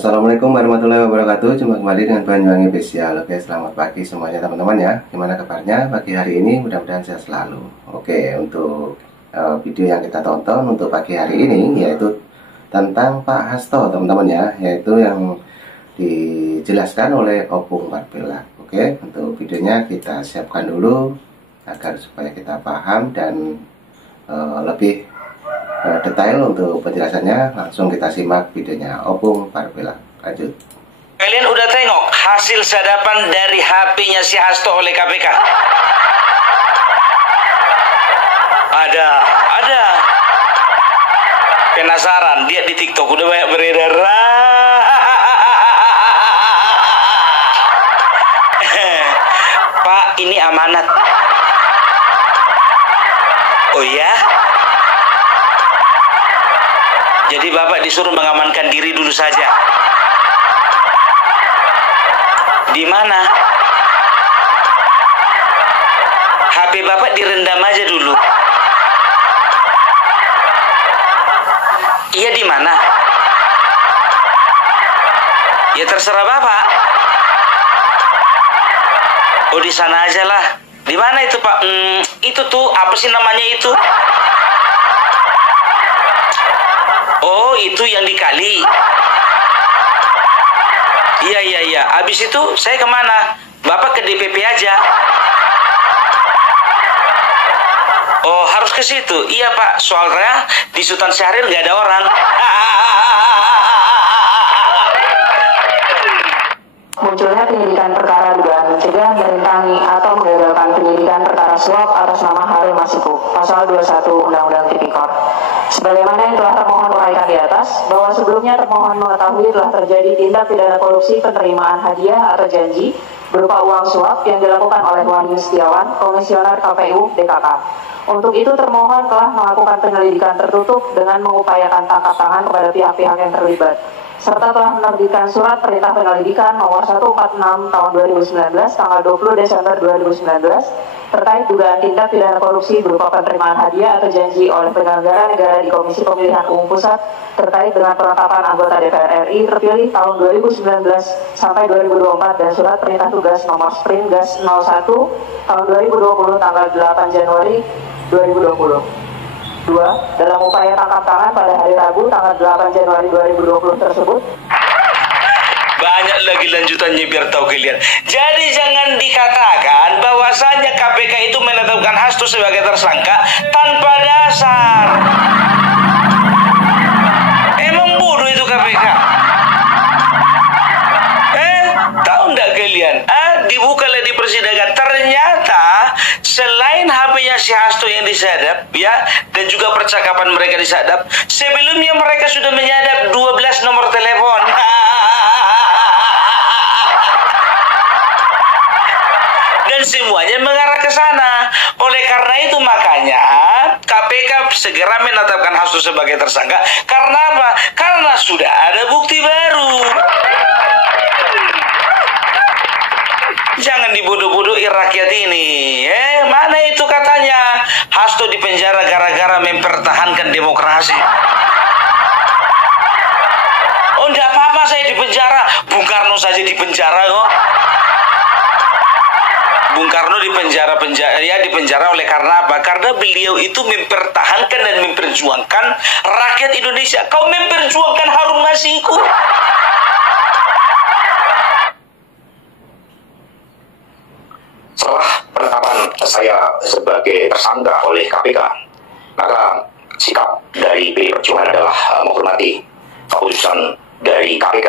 Assalamualaikum warahmatullahi wabarakatuh. Jumpa kembali dengan Banyuwangi Official. Oke, selamat pagi semuanya teman-teman ya. Gimana kabarnya pagi hari ini? Mudah-mudahan sehat selalu. Oke, untuk video yang kita tonton untuk pagi hari ini yaitu tentang Pak Hasto teman-teman ya, yaitu yang dijelaskan oleh Opung Parbela. Oke, untuk videonya kita siapkan dulu agar supaya kita paham dan lebih detail untuk penjelasannya. Langsung kita simak videonya Opung Parbela. Lanjut. Kalian udah tengok hasil sadapan dari HP-nya si Hasto oleh KPK? Ada. Penasaran? Lihat di TikTok udah banyak beredar. Pak, ini amanat. Oh ya? Jadi Bapak disuruh mengamankan diri dulu saja. Di mana? HP Bapak direndam aja dulu. Iya, di mana? Ya terserah Bapak. Oh, di sana aja lah. Di mana itu, Pak? Itu tuh apa sih namanya itu? Oh, itu yang di kali. Iya. Habis itu saya kemana? Bapak ke DPP aja. Oh, harus ke situ. Iya Pak, soalnya di Sultan Syahrir nggak ada orang. Munculnya penyidikan perkara dugaan mencegah, merintangi, atau menggagalkan penyidikan perkara suap atas nama Harun Masiku, pasal 21 Undang-Undang Tipikor. Sebagaimana yang telah termohon uraikan di atas, bahwa sebelumnya termohon mengetahui telah terjadi tindak pidana korupsi penerimaan hadiah atau janji berupa uang suap yang dilakukan oleh Wahyu Setiawan, Komisioner KPU DKK. Untuk itu termohon telah melakukan penyelidikan tertutup dengan mengupayakan tangkap tangan kepada pihak-pihak yang terlibat, serta telah menerbitkan surat perintah penyelidikan nomor 146 tahun 2019 tanggal 20 Desember 2019 terkait dugaan tindak pidana korupsi berupa penerimaan hadiah atau janji oleh penyelenggara negara di Komisi Pemilihan Umum Pusat terkait dengan penetapan anggota DPR RI terpilih tahun 2019 sampai 2024 dan surat perintah tugas nomor Sprint Gas 01 tahun 2020 tanggal 8 Januari 2020. 2. Dalam upaya tangkap tangan pada hari Rabu tanggal 8 Januari 2020 tersebut. Banyak lagi lanjutannya biar tahu kalian. Jadi jangan dikatakan bahwasanya KPK itu menetapkan Hasto sebagai tersangka tanpa dasar. Emang bodoh itu KPK. Tahu enggak kalian? Dibukalah di persidangan. Ternyata selain HP-nya si Hasto yang disadap ya, dan juga percakapan mereka disadap, sebelumnya mereka sudah menyadap 12 nomor telepon. Dan semuanya mengarah ke sana. Oleh karena itu makanya KPK segera menetapkan Hasto sebagai tersangka. Karena apa? Karena sudah ada bukti baru. Jangan dibodoh-bodohi rakyat ini. Mana itu katanya Hasto dipenjara gara-gara mempertahankan demokrasi. Oh, enggak apa-apa saya dipenjara. Bung Karno saja dipenjara kok. Bung Karno dipenjara oleh karena apa? Karena beliau itu mempertahankan dan memperjuangkan rakyat Indonesia. Kau memperjuangkan Harun Masiku. Setelah penetapan saya sebagai tersangka oleh KPK, maka sikap dari PDI Perjuangan adalah menghormati keputusan dari KPK.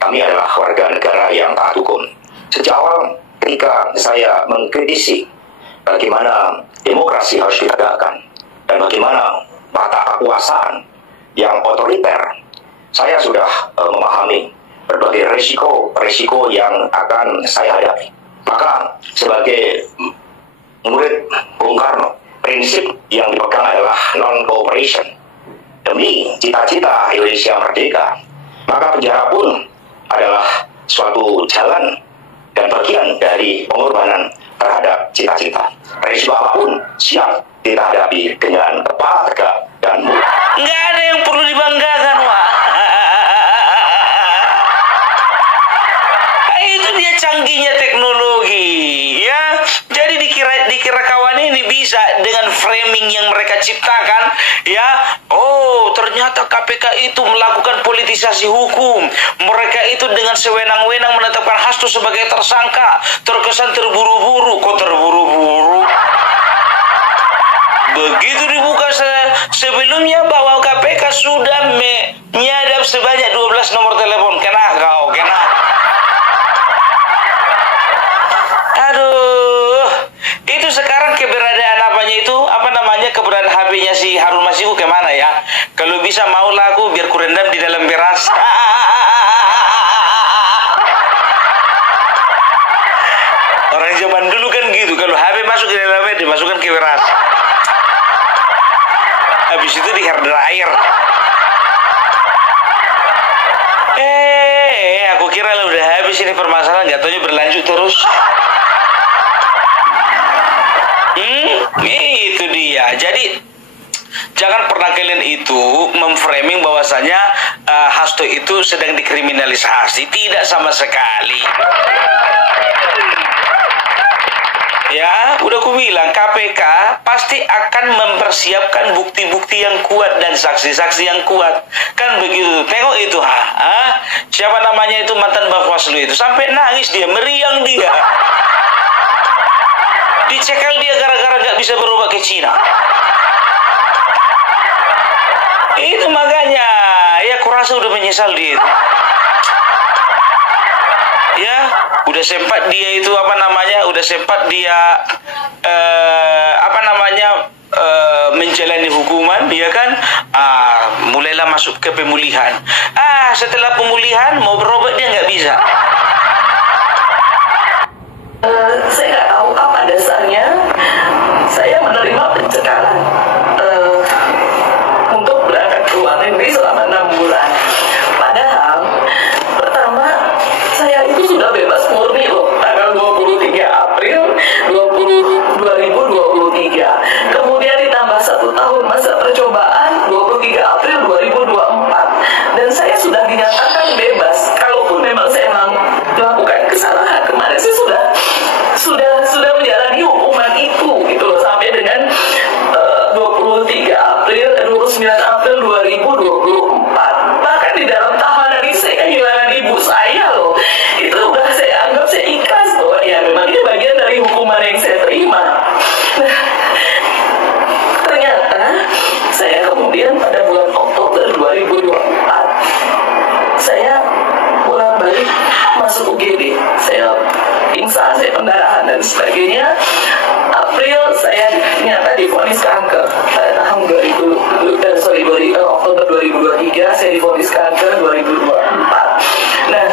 Kami adalah warga negara yang taat hukum. Sejak awal ketika saya mengkritisi bagaimana demokrasi harus ditegakkan dan bagaimana tata kekuasaan yang otoriter, saya sudah memahami berbagai resiko yang akan saya hadapi. Maka sebagai murid Bung Karno, prinsip yang dipegang adalah non-cooperation demi cita-cita Indonesia merdeka. Maka penjara pun adalah suatu jalan dan bagian dari pengorbanan terhadap cita-cita. Resiko apapun siap kita hadapi dengan kepala tegak dan mudah. Nggak ada yang perlu dibanggakan, Wak. ini bisa dengan framing yang mereka ciptakan, ya. Oh, ternyata KPK itu melakukan politisasi hukum. Mereka itu dengan sewenang-wenang menetapkan Hasto sebagai tersangka. Terkesan terburu-buru. Kok terburu-buru? Begitu dibuka sebelumnya bahwa KPK sudah menyadap sebanyak 12 nomor telepon. Kena kau, kena. Aduh, itu sekarang keberadaan keberadaan HP-nya si Harun Masiku kemana ya? Kalau bisa mau laku biar kurendam di dalam beras. Orang zaman dulu kan gitu, kalau HP masuk ke dalam beras dimasukkan ke beras. Habis itu di hair dryer. Aku kira lah udah habis ini permasalahan, jatuhnya berlanjut terus. Itu dia. Jadi jangan pernah kalian itu memframing bahwasanya Hasto itu sedang dikriminalisasi. Tidak sama sekali. Ya, udah aku bilang KPK pasti akan mempersiapkan bukti-bukti yang kuat dan saksi-saksi yang kuat. Kan begitu. Tengok itu, siapa namanya itu mantan Bawaslu itu, sampai nangis dia, meriang dia. Dicekal dia gara-gara gak bisa berubah ke Cina. Itu makanya, ya kurasa udah menyesal dia itu. Ya, udah sempat dia itu menjalani hukuman, dia kan mulailah masuk ke pemulihan. Setelah pemulihan mau berobat dia nggak bisa. Saya nggak tahu apa dasarnya saya menerima pencekalan untuk berangkat ke luar negeri selama 6 bulan. Padahal pertama saya itu sudah bebas murni loh, tanggal 23 April 2023. Kemudian ditambah 1 tahun masa percobaan 23 April 2024. Dan saya sudah dinyatakan bebas. Kalaupun memang saya melakukan kesalahan kemarin, saya sudah menjalani hukuman itu gitu loh, sampai dengan 29 April 2024. Bahkan di dalam tahanan ini saya kehilangan ibu saya loh. Itu udah saya anggap, saya ikhlas loh. Ya memang ini bagian dari hukuman yang saya terima. Nah, ternyata saya kemudian pada bulan Oktober 2024 saya bolak-balik masuk UGD. Saya pingsan, saya pendarahan dan sebagainya. April saya ternyata divonis kanker. Tahun Oktober 2023 saya divonis kanker 2024. Nah,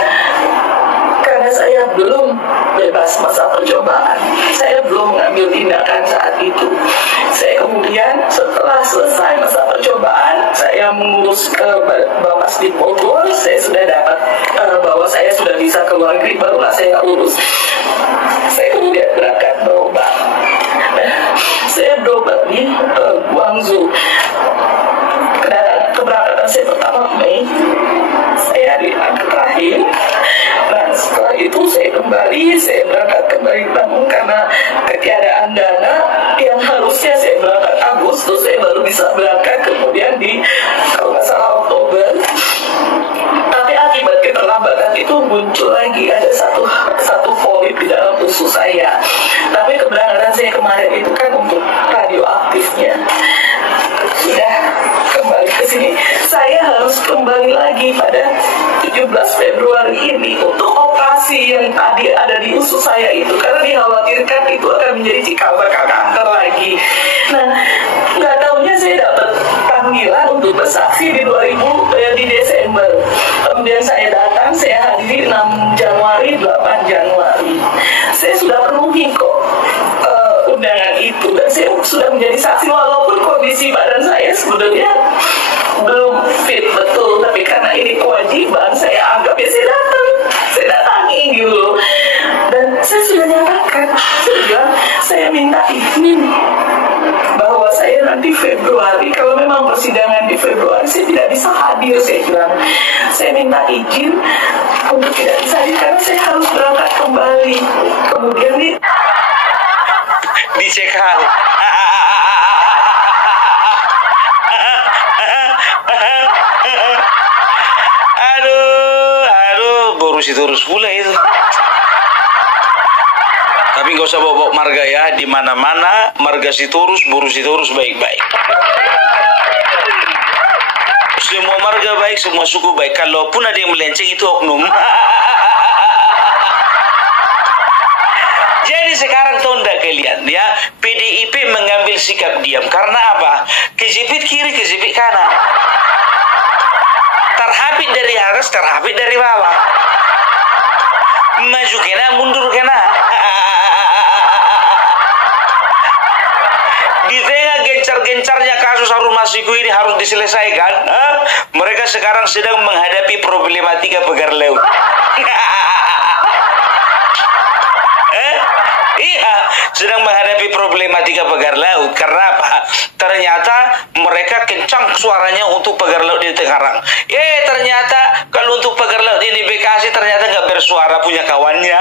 karena saya belum bebas masa percobaan, saya belum mengambil tindakan saat itu. Saya kemudian setelah selesai masa percobaan, saya mengurus ke Bapas di Bogor. Saya sudah dapat bahwa saya sudah bisa ke luar negeri, barulah saya urus. Saya kemudian berangkat berobat. Nah, saya berobat di Guangzhou. Keberangkatan saya pertama Mei, saya diangkat terakhir. Nah, setelah itu saya berangkat kembali namun karena ketiadaan dana yang harusnya saya berangkat Agustus, saya baru bisa berangkat kemudian kalau nggak salah Oktober. Tapi akibat keterlambatan itu muncul lagi ada satu polip di dalam usus saya. Tapi keberangkatan saya kemarin itu kan untuk radioaktifnya. Sudah kembali ke sini, saya harus kembali lagi pada 17 Februari ini untuk operasi yang tadi ada di usus saya itu, karena dikhawatirkan itu akan menjadi cikal bakal kanker lagi. Nah, nggak taunya saya dapat panggilan untuk bersaksi di Desember. Kemudian saya datang, saya hadiri 6 Januari, 8 Januari. Saya sudah penuhi kok undangan itu, dan saya sudah menjadi saksi walaupun kondisi badan saya sebenarnya belum fit betul, tapi karena ini kewajiban saya anggap ya saya datangi gitu. Dan saya sudah nyatakan, saya minta izin bahwa saya nanti Februari, kalau memang persidangan di Februari saya tidak bisa hadir. Saya bilang saya minta izin untuk tidak bisa hadir karena saya harus berangkat kembali. Kemudian dicekal. Boru Sitorus pula itu. Tapi nggak usah bawa-bawa marga ya, di mana-mana marga Sitorus, Boru Sitorus baik-baik. Semua marga baik, semua suku baik. Kalaupun ada yang melenceng itu oknum. Jadi sekarang tahu enggak kalian ya, PDIP mengambil sikap diam karena apa? Kejepit kiri, kejepit kanan. Terhapit dari atas, terhapit dari bawah. Maju kena, mundur kena. Di tengah gencar-gencarnya kasus Harun Masiku ini harus diselesaikan, mereka sekarang sedang menghadapi problematika pagar laut. Iya, sedang menghadapi problematika pagar laut. Karena apa? Ternyata mereka kencang suaranya untuk pagar laut di Tangerang. Ternyata kalau untuk pagar laut ini Bekasi ternyata nggak bersuara punya kawannya.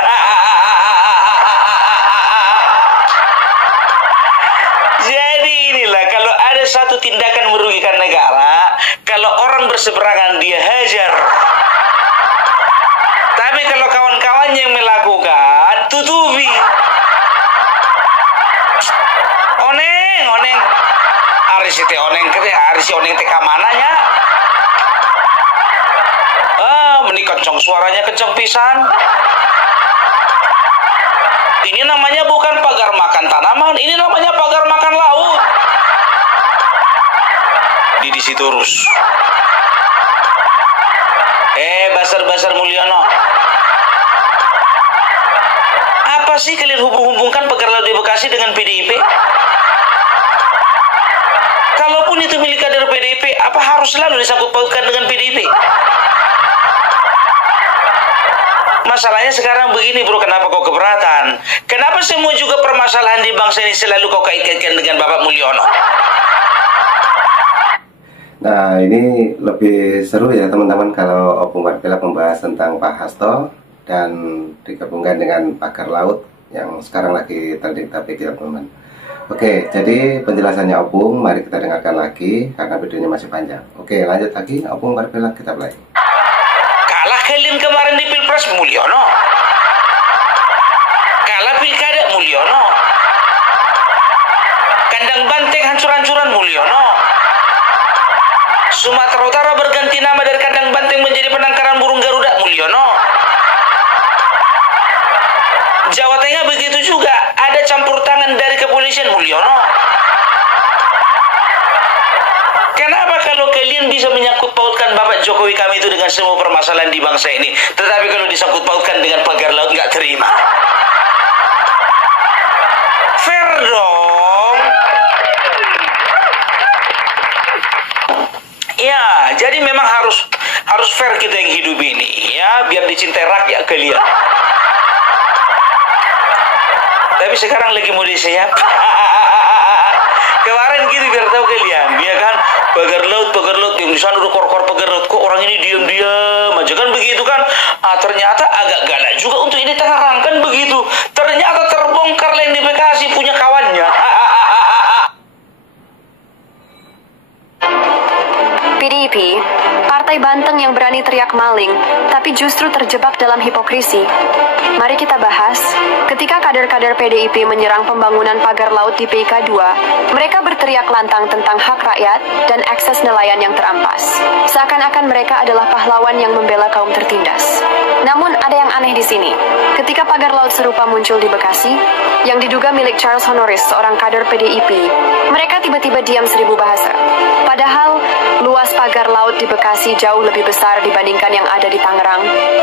Jadi inilah, kalau ada satu tindakan merugikan negara, kalau orang berseberangan dia hajar. Tapi kalau kawan-kawannya yang melakukan, tutupi. Oneng. Arisi oneng teh kamananya. Meni kencang suaranya kencang pisan. Ini namanya bukan pagar makan tanaman, ini namanya pagar makan laut. Di Sitorus. Basar Mulyono. Apa sih kalian hubung-hubungkan pagar laut di Bekasi dengan PDIP? Kalaupun itu milik kader PDIP, apa harus selalu disangkut pautkan dengan PDIP? Masalahnya sekarang begini bro, kenapa kau keberatan? Kenapa semua juga permasalahan di bangsa ini selalu kau kaitkan dengan Bapak Mulyono? Nah, ini lebih seru ya teman-teman kalau Opung Warpila membahas tentang Pak Hasto dan digabungkan dengan pagar laut yang sekarang lagi trending topik ya teman-teman. Oke, jadi penjelasannya Opung, mari kita dengarkan lagi karena videonya masih panjang. Oke, lanjut lagi, Opung Warpila, kita play. Kalah kalian kemarin di Pilpres, Mulyono. Kalah pilkada, Mulyono. Kandang banteng hancur-hancuran, Mulyono. Sumatera Utara berganti nama dari kandang banteng menjadi penangkaran burung Garuda, Mulyono. Jawa Tengah begitu juga, ada campur tangan dari kepolisian, Mulyono. Kenapa kalau kalian bisa menyangkut pautkan Bapak Jokowi kami itu dengan semua permasalahan di bangsa ini, tetapi kalau disangkut pautkan dengan pagar laut nggak terima? Fair dong. Ya, jadi memang harus fair kita yang hidup ini, ya, biar dicintai rakyat kalian. Tapi sekarang lagi mau disiap. Kemarin gitu biar tahu kalian, ya kan, pagar laut, yang di sana udah kor-kor pagar laut, kok orang ini diam-diam aja kan begitu kan? Ternyata agak galak juga untuk ini Tangerang kan begitu. Ternyata terbongkar lain di Bekasi punya kawannya. PDIP, partai banteng yang berani teriak maling, tapi justru terjebak dalam hipokrisi. Mari kita bahas, ketika kader-kader PDIP menyerang pembangunan pagar laut di PK 2, mereka berteriak lantang tentang hak rakyat dan akses nelayan yang terampas. Seakan-akan mereka adalah pahlawan yang membela kaum tertindas. Namun ada yang aneh di sini. Ketika pagar laut serupa muncul di Bekasi, yang diduga milik Charles Honoris, seorang kader PDIP, mereka tiba-tiba diam seribu bahasa. Padahal, luas pagar laut di Bekasi jauh lebih besar dibandingkan yang ada di Tangerang.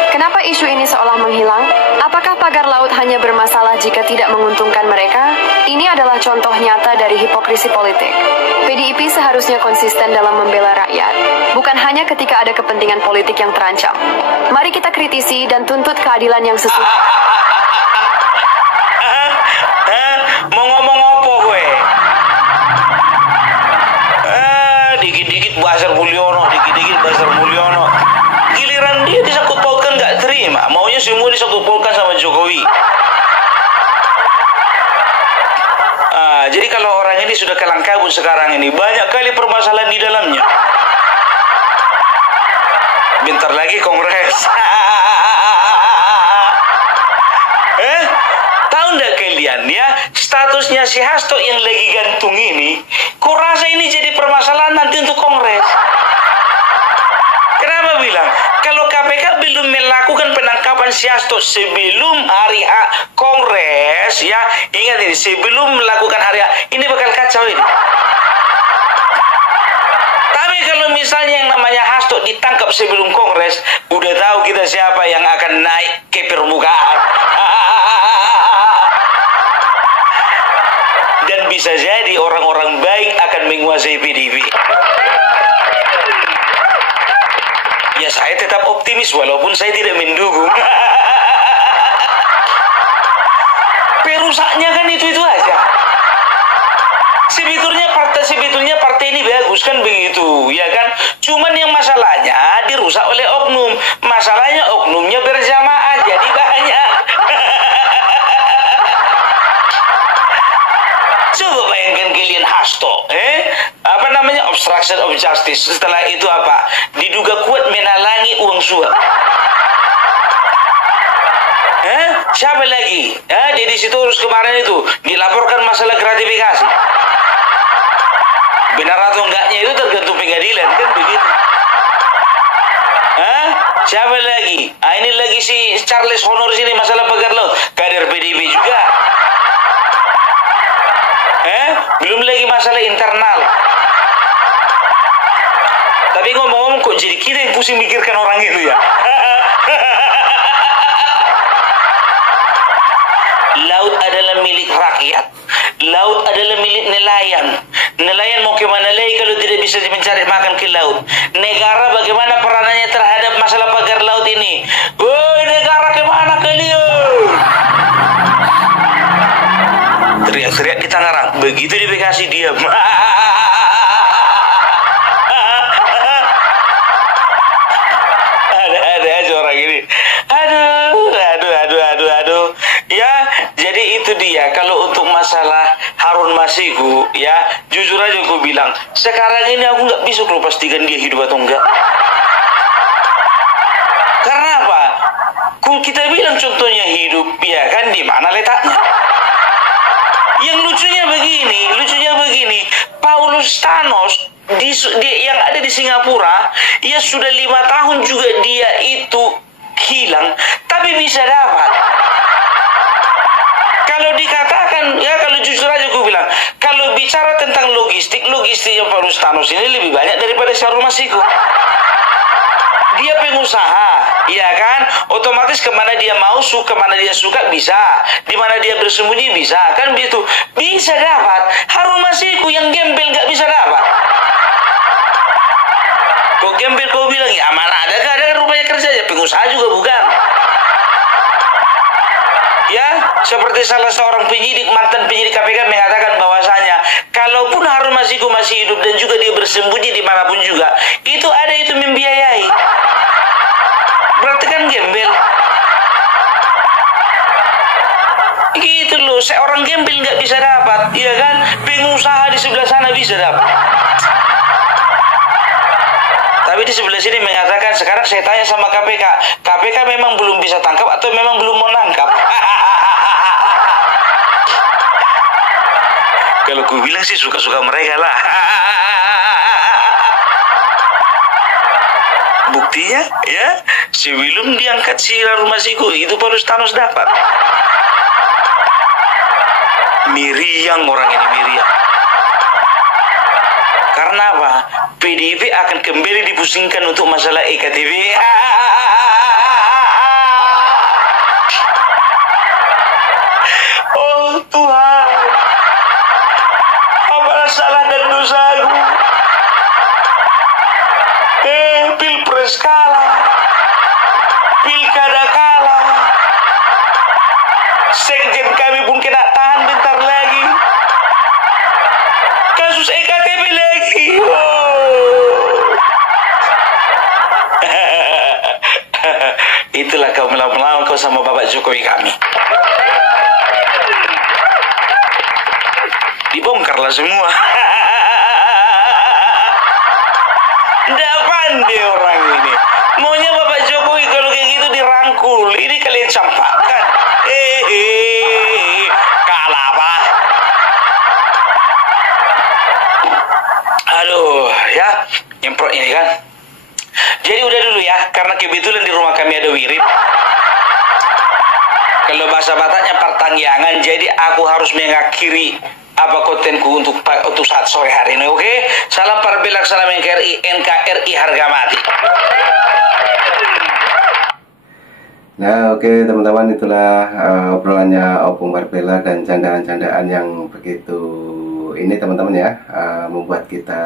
Kenapa isu ini seolah menghilang? Apakah pagar laut hanya bermasalah jika tidak menguntungkan mereka? Ini adalah contoh nyata dari hipokrisi politik. PDIP seharusnya konsisten dalam membela rakyat, bukan hanya ketika ada kepentingan politik yang terancam. Mari kita kritisi dan tuntut keadilan yang sesungguhnya. Mau ngomong apa gue? Dikit-dikit Basar Mulyono, giliran dia disangkut pautkan nggak terima, maunya semua disangkut pautkan sama Jokowi. Jadi kalau orang sekarang ini sudah kalang kabut sekarang ini. Banyak kali permasalahan di dalamnya. Bentar lagi kongres. Tahu nggak kalian ya, statusnya si Hasto yang lagi gantung ini, kurasa ini jadi permasalahan nanti untuk kongres. Kenapa bilang? Kalau KPK belum melakukan penangkapan si Hasto sebelum hari kongres, ya ingat ini, sebelum melakukan hari ini bakal kacau ini. Tapi kalau misalnya yang namanya Hasto ditangkap sebelum kongres, udah tahu kita siapa yang akan naik ke permukaan. Dan bisa jadi orang-orang baik akan menguasai PDIP. Ya saya tetap optimis walaupun saya tidak mendukung. Perusaknya kan itu aja. Sebetulnya partai ini bagus kan begitu, ya kan? Cuman yang masalahnya dirusak oleh oknum. Masalahnya oknumnya berjamaah jadi banyak. Coba bayangkan kalian Hasto, apa namanya, obstruction of justice. Setelah itu apa? Diduga kuat menalangi uang suap. Siapa lagi? Deddy Sitorus kemarin itu dilaporkan masalah gratifikasi. Benar atau enggaknya itu tergantung pengadilan kan begitu. Siapa lagi? Ini lagi si Charles Honoris ini masalah pagar laut, kader PDIP juga. Belum lagi masalah internal. Tapi ngomong-ngomong kok jadi kita yang pusing mikirkan orang itu ya. Laut adalah milik rakyat. Laut adalah milik nelayan. Nelayan mau kemana lagi kalau tidak bisa mencari makan ke laut? Negara bagaimana peranannya terhadap masalah pagar laut ini? Woi, negara kemana kalian? Teriak-teriak di Tangerang. Begitu di Bekasi diam. Ada aja orang ini. Aduh. Ya, jadi itu dia. Kalau untuk masalah Harun Masiku, ya jujur aja aku bilang, sekarang ini aku nggak bisa kalau pastikan dia hidup atau enggak. Karena apa? Kalau kita bilang contohnya hidup, ya kan, di mana letaknya? Yang lucunya begini, Paulus Thanos yang ada di Singapura, ya sudah 5 tahun juga dia itu hilang, tapi bisa dapat. Kalau dikatakan, ya kalau jujur aja gue bilang, kalau bicara tentang logistiknya Paulus Thanos ini lebih banyak daripada Harun Masiku. Dia pengusaha, ya kan? Otomatis kemana dia mau, kemana dia suka bisa, di mana dia bersembunyi bisa, kan begitu? Bisa dapat. Harun Masiku yang gembel nggak bisa dapat. Kok gembel kau bilang ya mana ada rupanya kerja ya, pengusaha juga bukan. Ya, seperti salah seorang mantan penyidik KPK mengatakan bahwasanya kalaupun Harun Masiku masih hidup dan juga dia bersembunyi dimanapun juga, itu membiayai. Berarti kan gembel. Gitu loh, seorang gembel nggak bisa dapat, iya kan? Pengusaha di sebelah sana bisa dapat. Tapi di sebelah sini mengatakan, sekarang saya tanya sama KPK memang belum bisa tangkap atau memang belum mau nangkap? Kalau gue bilang sih suka-suka mereka lah. Buktinya ya, sebelum diangkat si Harun Masiku itu Paulus Thanos dapat. Miriam orang ini, Miriam. Karena apa? PDIP akan kembali dipusingkan untuk masalah EKTP. Oh Tuhan, apalah salah dan dosaku? Pilpres kalah, pilkada kalah, sekjen kami pun kena tahan bentar lagi, kasus EKTP lagi. Itulah kau melawan kau sama Bapak Jokowi kami. Dibongkar kepala semua. Nggak pandai orang ini. Maunya Bapak Jokowi kalau kayak gitu dirangkul. Ini kalian campakkan. Kalah Pak. Aduh, ya, nyemprot ini kan. Jadi udah dulu ya, karena kebetulan di rumah kami ada wirid. Kalau bahasa Bataknya pertangyangan, jadi aku harus mengakhiri apa kontenku untuk saat sore hari ini, oke? Salam Parbilak, salam NKRI, NKRI harga mati. Nah, oke teman-teman, itulah obrolannya Opung Barbella dan candaan-candaan yang begitu ini teman-teman ya, membuat kita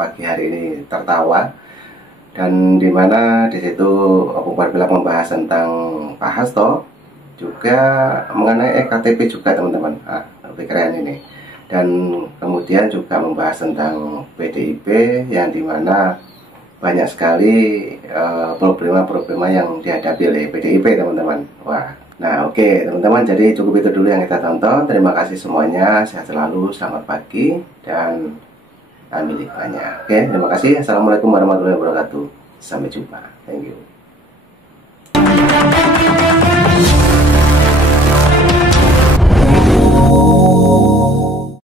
pagi hari ini tertawa. Dan dimana di situ Opung Barbella membahas tentang Pak Hasto, juga mengenai EKTP juga teman-teman, lebih keren ini. Dan kemudian juga membahas tentang PDIP yang dimana banyak sekali problema-problema yang dihadapi oleh PDIP teman-teman. Wah, nah oke teman-teman, jadi cukup itu dulu yang kita tonton. Terima kasih semuanya, sehat selalu, selamat pagi dan ambil hikmahnya. Oke, terima kasih. Assalamualaikum warahmatullahi wabarakatuh. Sampai jumpa. Thank you.